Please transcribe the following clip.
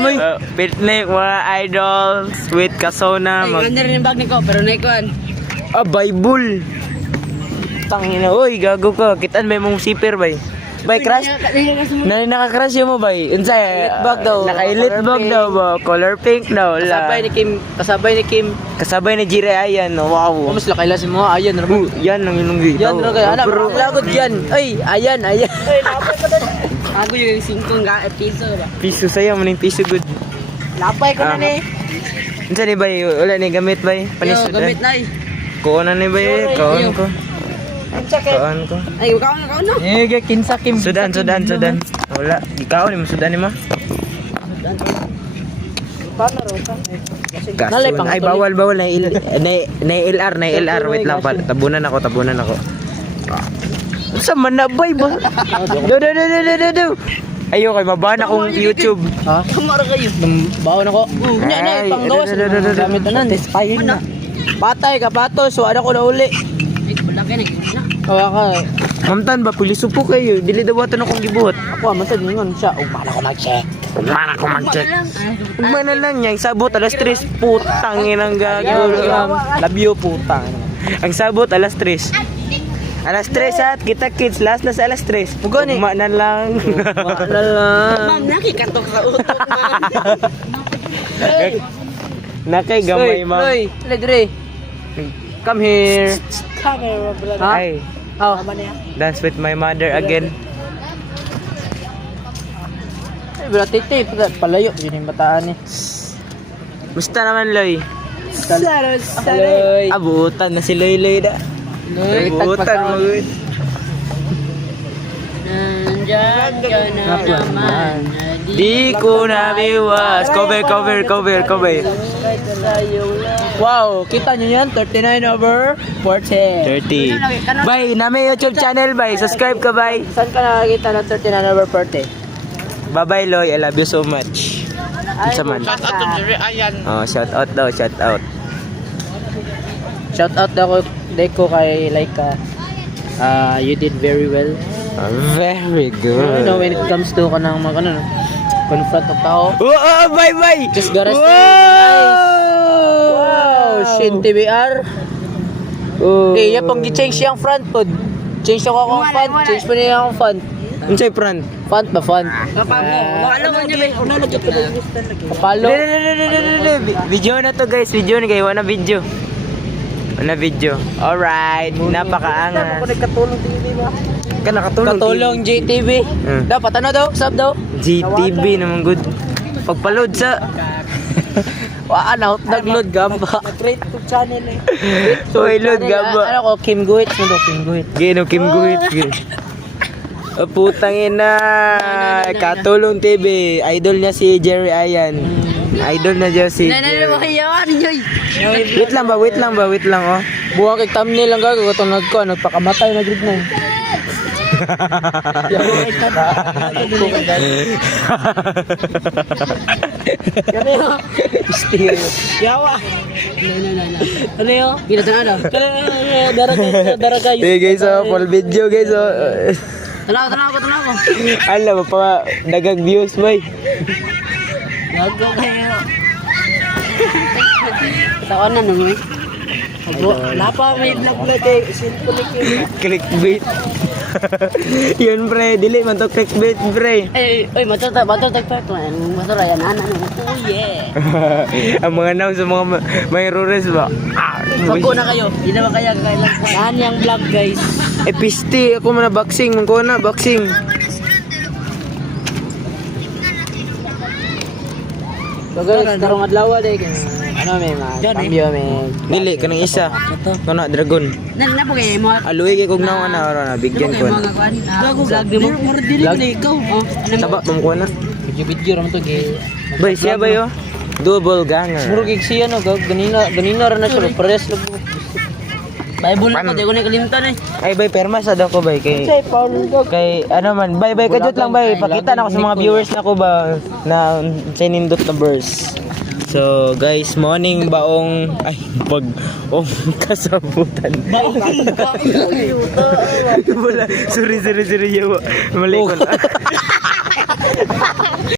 may. Picnic mga idol. Sweet kasona. Ay, ganda rin yung bag ni ko, pero naikuan. Bible. Tangina, oy, gago ka. Kitaan ba mong zipper bay? Bay, crush? Nakakrush mo bay? Unsay? Bag daw. Naka-elite bag daw ba? Color pink daw. Kasabay ni Kim. Kasabay ni Jire Ayan. Wow. Mas lakay si mo, ayan na. Yan ang inong gitaw. Yan na kaya, anak, lagot yan. Ay, ayan. Ay, lapay pa doon. Ako yung 5 piso ba? Piso sa'yo, maning piso good. Lapay ko na ni. Unsa ni bay? Wala ni gamit bay? Yo, gamit na eh. Kuha na ni bay. Kaon ko. Kaon ko. Ay, kaon na. Eh, kinsa Kim. Sudan. Wala. Ikaw ni mo Sudan ni mo. Paano ro ka? Kasun. Ay bawal na LR. Wait lang pala. Tabunan ako. Sa man na bay ba? Do. Ayo kay mabaan akong YouTube. Ha? Kamara kayo. Bawon ako. Nya, panggawas. Gamit na nan. Expired na. Patay ka patos, wala ko na uli. Kaya ka. Mamtan ba puliso po kayo? Dili daw ato na kong gibuhat. Ako amatad ningon siya. Mana ko mag-check. Umana lang niya, ang sabot alas 3, putang inang gago. Love you putang. Ang sabot alas 3. Alas 3 at kita kids, last na sa alas 3. Mugo ni. Ugma na lang. Ma'am, nakikatok sa utok man. Nakay gamay ma'am. Loy, Ledre. Come here. Camera vlog. Ha? Ay, Oh. dance with my mother again. Ay, wala titi. Palayo. Yun yung bataan eh. Musta naman Loy? Loy. Abutan na si Loy da. Abutan mo. Nandyan ka na naman. Di ko nabiwas. Cover. Wow, kita nyo yan? 39/40. 30. Bye, na may YouTube channel bye. Subscribe ka bye. Saan ka nakakita ng 39/40? Bye-bye Loy, I love you so much. Isa man. Oh, shout out daw, shout out. Shout out daw ko kay Laika. You did very well. Very You know, good. when it comes to kanang mga ano, confront of tao. Oh, bye-bye. Just gotta stay Wow! Wow, Shin TBR. Oh. Eh, yapang gi-change siyang front pod. Change ako akong font. Change pa niya akong font. Unsay pran? Font ba font? Alam mo niya ba? Unalagyan ko lang list talaga. Kapalo. Video na to guys, video ni kayo na video. Na video. Alright, napakaangas. Nagkatulong TV ba? Ka nakatulong. Katulong JTV. Dapat ano daw? Sub daw? GTV naman good. Pagpaload sa Ano, nag-load gamba. Create YouTube channel eh. Oy, load gaba. Ano ko, Kim Guhit. Ano daw, Kim Guhit? Gino Kim Guhit. Oh, putang ina. Katulong TV. Idol niya si Jerry Ayan. Idol na dyan si Jerry. Wait lang oh. Buwang kay thumbnail lang gago. Katong nagpakamatay na grid na. Yawa. Ano yun? Ginatan Daragay. Hey guys, full video guys. Tanaw ko. Alam mo pa, dagang views boy. Gago kayo. Taon na naman. Lapa may vlog na kay simple kay. Clickbait. Yun pre, dili man to clickbait pre. Oy, matur tagpa to. Matur ayan ana. Oh yeah. Ang mga naw sa mga may rures ba? Sampo na kayo. Hindi na ba kaya kailan? Yan yung vlog guys. Piste, ako man na boxing, ko na boxing. Guys, karong adlaw dai kay ano may cambio may Dili kanang isa. Kana dragon. na po kay mo. Aluy kay kog nawa na ora na bigyan ko na. Vlog di mo. Vlog ikaw. Saba mong ko na. Video ram to gay. Bay siya ba yo? Double ganger. Murag siya no ganina ra na siya pares lang. Bible na ko di ko na kalimtan eh. Ay bay perma sa daw ko bay kay ano man bay kadot lang bay pakita na ko sa mga viewers na ko ba na sinindot na verse. So guys, morning baong ay pag kasabutan. Wala, sorry yawa. Mali ko.